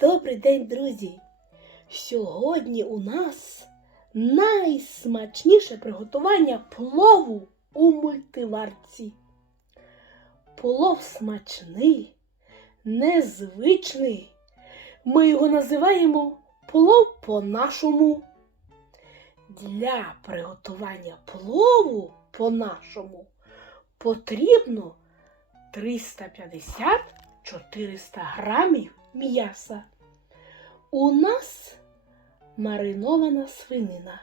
Добрий день, друзі! Сьогодні у нас найсмачніше приготування плову у мультиварці. Плов смачний, незвичний. Ми його називаємо плов по-нашому. Для приготування плову по-нашому потрібно 350-400 грамів м'яса. У нас маринована свинина.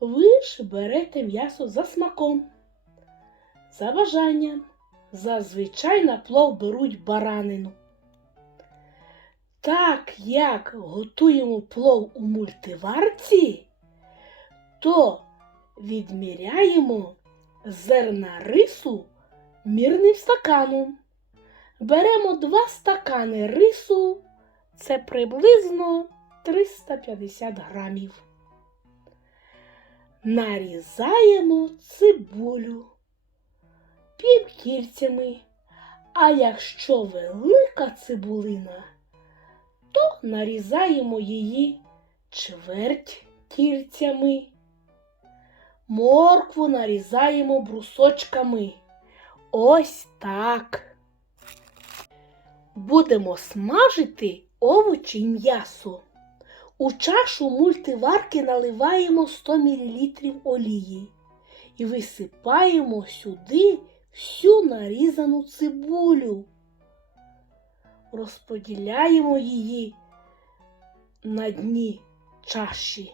Ви ж берете м'ясо за смаком, за бажанням. Зазвичай на плов беруть баранину. Так як готуємо плов у мультиварці, то відміряємо зерна рису мірним стаканом. Беремо 2 стакани рису, це приблизно 350 грамів. Нарізаємо цибулю півкільцями, а якщо велика цибулина, то нарізаємо її чверть кільцями. Моркву нарізаємо брусочками. Ось так. Будемо смажити овочі й м'ясо. У чашу мультиварки наливаємо 100 мл олії і висипаємо сюди всю нарізану цибулю. Розподіляємо її на дні чаші.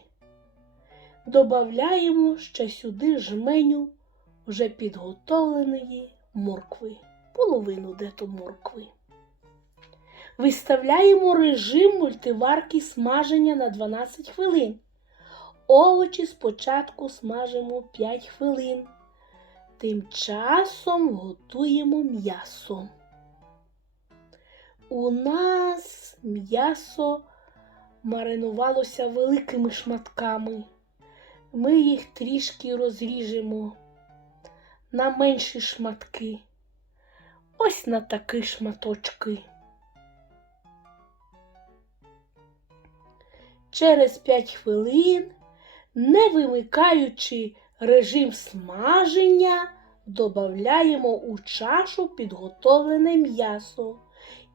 Добавляємо ще сюди жменю вже підготовленої моркви, половину дето моркви. Виставляємо режим мультиварки смаження на 12 хвилин. Овочі спочатку смажимо 5 хвилин. Тим часом готуємо м'ясо. У нас м'ясо маринувалося великими шматками. Ми їх трішки розріжемо на менші шматки. Ось на такі шматочки. Через 5 хвилин, не вимикаючи режим смаження, додаємо у чашу підготовлене м'ясо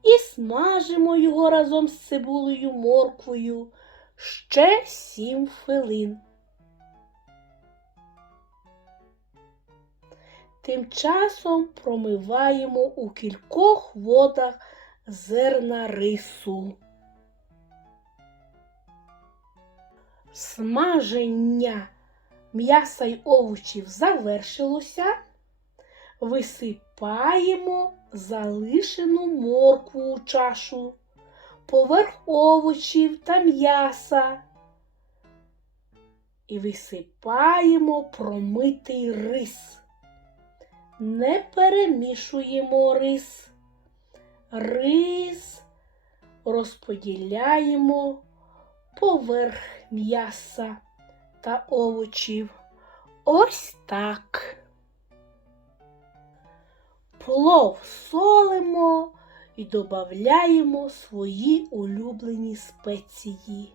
і смажимо його разом з цибулею морквою ще 7 хвилин. Тим часом промиваємо у кількох водах зерна рису. Смаження м'яса й овочів завершилося. Висипаємо залишену моркву у чашу, поверх овочів та м'яса. І висипаємо промитий рис. Не перемішуємо рис. Рис розподіляємо поверх м'яса та овочів. Ось так. Плов солимо і додаємо свої улюблені спеції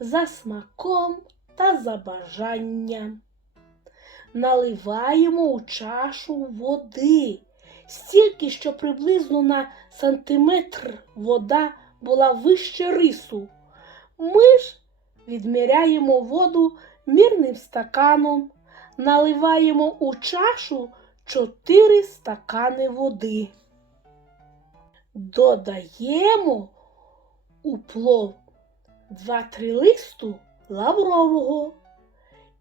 за смаком та за бажанням. Наливаємо у чашу води, стільки, що приблизно на сантиметр вода була вище рису. Ми ж відміряємо воду мірним стаканом, наливаємо у чашу 4 стакани води. Додаємо у плов 2-3 листу лаврового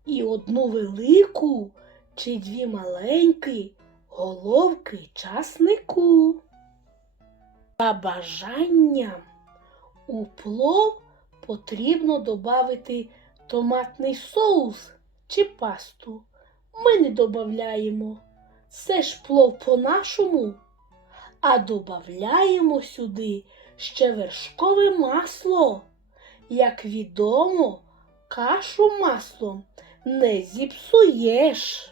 і одну велику чи дві маленькі головки часнику. За бажанням у плов потрібно додати томатний соус чи пасту. Ми не додаємо. Це ж плов по-нашому. А додаємо сюди ще вершкове масло. Як відомо, кашу маслом не зіпсуєш.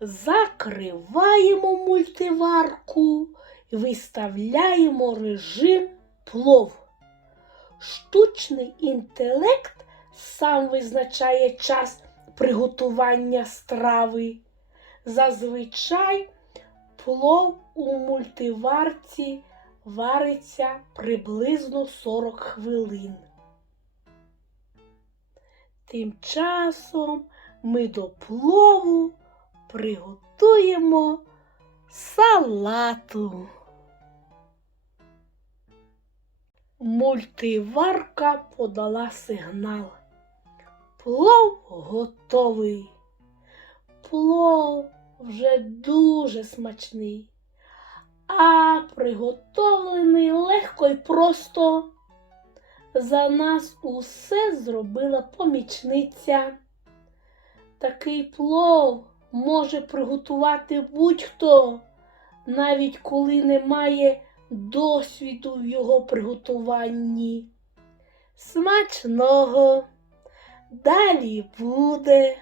Закриваємо мультиварку і виставляємо режим плов. Штучний інтелект сам визначає час приготування страви. Зазвичай плов у мультиварці вариться приблизно 40 хвилин. Тим часом ми до плову приготуємо салату. Мультиварка подала сигнал. Плов готовий. Плов вже дуже смачний, а приготовлений легко і просто. За нас усе зробила помічниця. Такий плов може приготувати будь-хто, навіть коли немає досвіду в його приготуванні. Смачного! Далі буде.